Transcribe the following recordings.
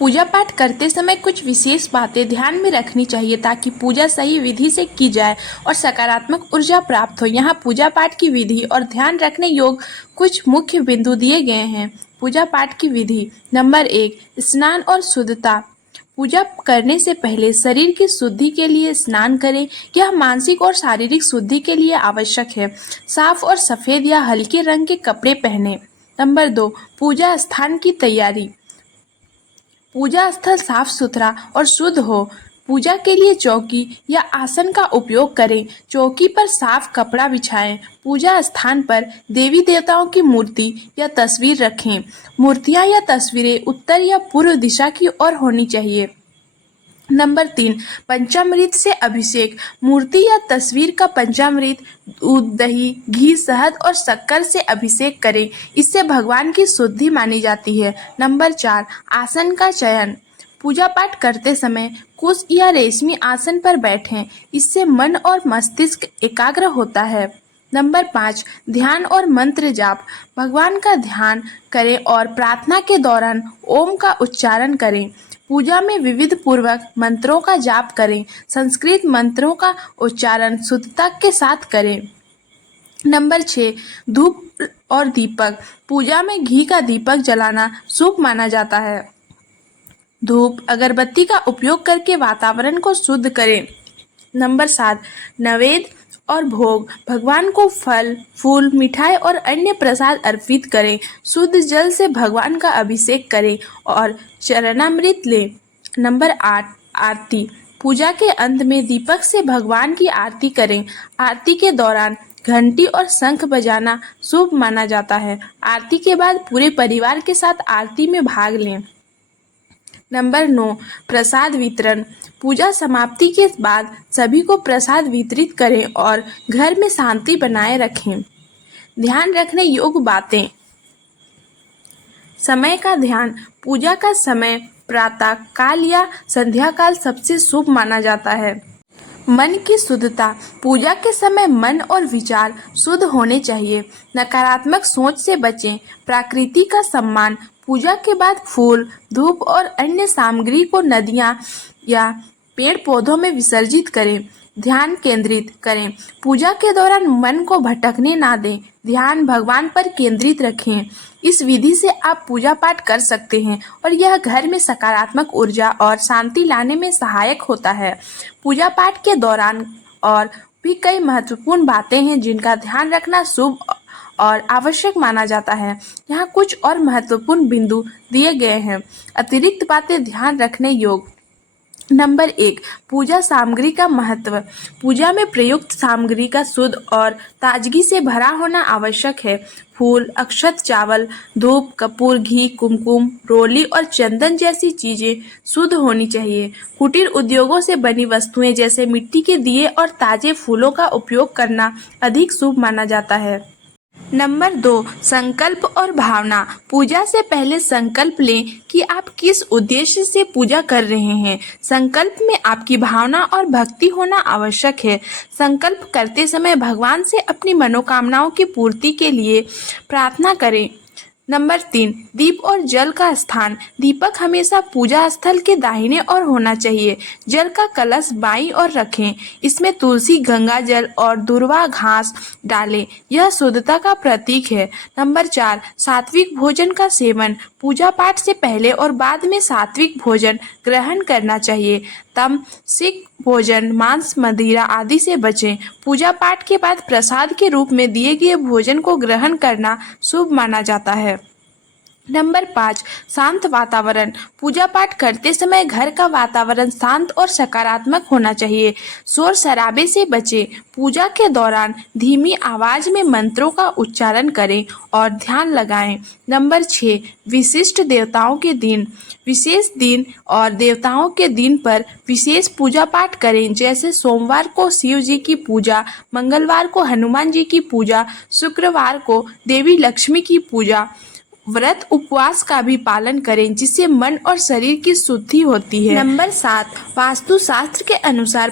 पूजा पाठ करते समय कुछ विशेष बातें ध्यान में रखनी चाहिए ताकि पूजा सही विधि से की जाए और सकारात्मक ऊर्जा प्राप्त हो। यहाँ पूजा पाठ की विधि और ध्यान रखने योग्य कुछ मुख्य बिंदु दिए गए हैं। पूजा पाठ की विधि। नंबर 1, स्नान और शुद्धता। पूजा करने से पहले शरीर की शुद्धि के लिए स्नान करें। यह मानसिक और शारीरिक शुद्धि के लिए आवश्यक है। साफ और सफेद या हल्के रंग के कपड़े पहने। नंबर 2, पूजा स्थान की तैयारी। पूजा स्थल साफ सुथरा और शुद्ध हो। पूजा के लिए चौकी या आसन का उपयोग करें। चौकी पर साफ कपड़ा बिछाएं। पूजा स्थान पर देवी देवताओं की मूर्ति या तस्वीर रखें। मूर्तियां या तस्वीरें उत्तर या पूर्व दिशा की ओर होनी चाहिए। नंबर 3, पंचामृत से अभिषेक। मूर्ति या तस्वीर का पंचामृत, दूध, दही, घी, शहद और शक्कर से अभिषेक करें। इससे भगवान की शुद्धि मानी जाती है। नंबर 4, आसन का चयन। पूजा पाठ करते समय कुश या रेशमी आसन पर बैठें। इससे मन और मस्तिष्क एकाग्र होता है। नंबर 5, ध्यान और मंत्र जाप। भगवान का ध्यान करें और प्रार्थना के दौरान ओम का उच्चारण करें। पूजा में विविध पूर्वक मंत्रों का जाप करें। संस्कृत मंत्रों का उच्चारण शुद्धता के साथ करें। नंबर 6, धूप और दीपक। पूजा में घी का दीपक जलाना शुभ माना जाता है। धूप अगरबत्ती का उपयोग करके वातावरण को शुद्ध करें। नंबर 7, नैवेद्य और भोग। भगवान को फल, फूल, मिठाई और अन्य प्रसाद अर्पित करें। शुद्ध जल से भगवान का अभिषेक करें और चरणामृत लें। नंबर 8, आरती। पूजा के अंत में दीपक से भगवान की आरती करें। आरती के दौरान घंटी और शंख बजाना शुभ माना जाता है। आरती के बाद पूरे परिवार के साथ आरती में भाग लें। नंबर 9, प्रसाद वितरण। पूजा समाप्ति के बाद सभी को प्रसाद वितरित करें और घर में शांति बनाए रखें। ध्यान रखने योग्य बातें। समय का ध्यान। पूजा का समय प्रातः काल या संध्या काल सबसे शुभ माना जाता है। मन की शुद्धता। पूजा के समय मन और विचार शुद्ध होने चाहिए। नकारात्मक सोच से बचें। प्रकृति का सम्मान। पूजा के बाद फूल, धूप और अन्य सामग्री को नदियाँ या पेड़ पौधों में विसर्जित करें। ध्यान केंद्रित करें। पूजा के दौरान मन को भटकने ना दें। ध्यान भगवान पर केंद्रित रखें। इस विधि से आप पूजा पाठ कर सकते हैं और यह घर में सकारात्मक ऊर्जा और शांति लाने में सहायक होता है। पूजा पाठ के दौरान और भी कई महत्वपूर्ण बातें हैं जिनका ध्यान रखना शुभ और आवश्यक माना जाता है। यहाँ कुछ और महत्वपूर्ण बिंदु दिए गए हैं। अतिरिक्त बातें ध्यान रखने योग्य। नंबर 1, पूजा सामग्री का महत्व। पूजा में प्रयुक्त सामग्री का शुद्ध और ताजगी से भरा होना आवश्यक है। फूल, अक्षत, चावल, धूप, कपूर, घी, कुमकुम, रोली और चंदन जैसी चीजें शुद्ध होनी चाहिए। कुटीर उद्योगों से बनी वस्तुएं जैसे मिट्टी के दिए और ताजे फूलों का उपयोग करना अधिक शुभ माना जाता है। नंबर 2, संकल्प और भावना। पूजा से पहले संकल्प लें कि आप किस उद्देश्य से पूजा कर रहे हैं। संकल्प में आपकी भावना और भक्ति होना आवश्यक है। संकल्प करते समय भगवान से अपनी मनोकामनाओं की पूर्ति के लिए प्रार्थना करें। नंबर 3, दीप और जल का स्थान। दीपक हमेशा पूजा स्थल के दाहिने ओर होना चाहिए। जल का कलश बाईं ओर रखें। इसमें तुलसी, गंगा जल और दूर्वा घास डालें। यह शुद्धता का प्रतीक है। नंबर 4, सात्विक भोजन का सेवन। पूजा पाठ से पहले और बाद में सात्विक भोजन ग्रहण करना चाहिए। तामसिक भोजन, मांस, मदिरा आदि से बचें। पूजा पाठ के बाद प्रसाद के रूप में दिए गए भोजन को ग्रहण करना शुभ माना जाता है। नंबर 5, शांत वातावरण। पूजा पाठ करते समय घर का वातावरण शांत और सकारात्मक होना चाहिए। शोर शराबे से बचें। पूजा के दौरान धीमी आवाज में मंत्रों का उच्चारण करें और ध्यान लगाएं। नंबर 6, विशिष्ट देवताओं के दिन। विशेष दिन और देवताओं के दिन पर विशेष पूजा पाठ करें। जैसे सोमवार को शिव जी की पूजा, मंगलवार को हनुमान जी की पूजा, शुक्रवार को देवी लक्ष्मी की पूजा, व्रत उपवास का भी पालन करें, जिससे मन और शरीर की शुद्धि होती है। नंबर 7, वास्तु शास्त्र के अनुसार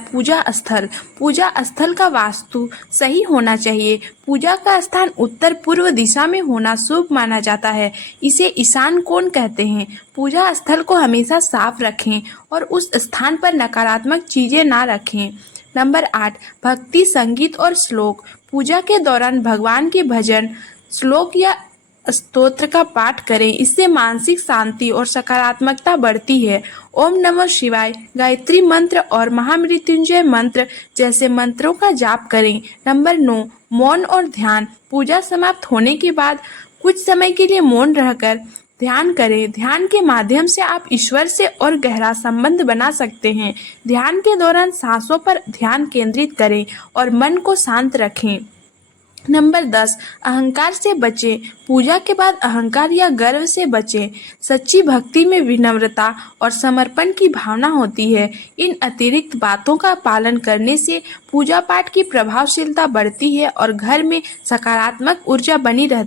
पूजा स्थल का वास्तु सही होना चाहिए। पूजा का स्थान उत्तर पूर्व दिशा में होना शुभ माना जाता है। इसे ईशान कोण कहते हैं। पूजा स्थल को हमेशा साफ रखें और उस स्थान पर नकारात्मक चीजें ना रखें। नंबर 8, भक्ति, संगीत और श्लोक। पूजा के दौरान भगवान के भजन, श्लोक या स्तोत्र का पाठ करें। इससे मानसिक शांति और सकारात्मकता बढ़ती है। ओम नमः शिवाय, गायत्री मंत्र और महामृत्युंजय मंत्र जैसे मंत्रों का जाप करें। नंबर 9, मौन और ध्यान। पूजा समाप्त होने के बाद कुछ समय के लिए मौन रहकर ध्यान करें। ध्यान के माध्यम से आप ईश्वर से और गहरा संबंध बना सकते हैं। ध्यान के दौरान सांसों पर ध्यान केंद्रित करें और मन को शांत रखें। नंबर 10, अहंकार से बचें। पूजा के बाद अहंकार या गर्व से बचें। सच्ची भक्ति में विनम्रता और समर्पण की भावना होती है। इन अतिरिक्त बातों का पालन करने से पूजा पाठ की प्रभावशीलता बढ़ती है और घर में सकारात्मक ऊर्जा बनी रहती है।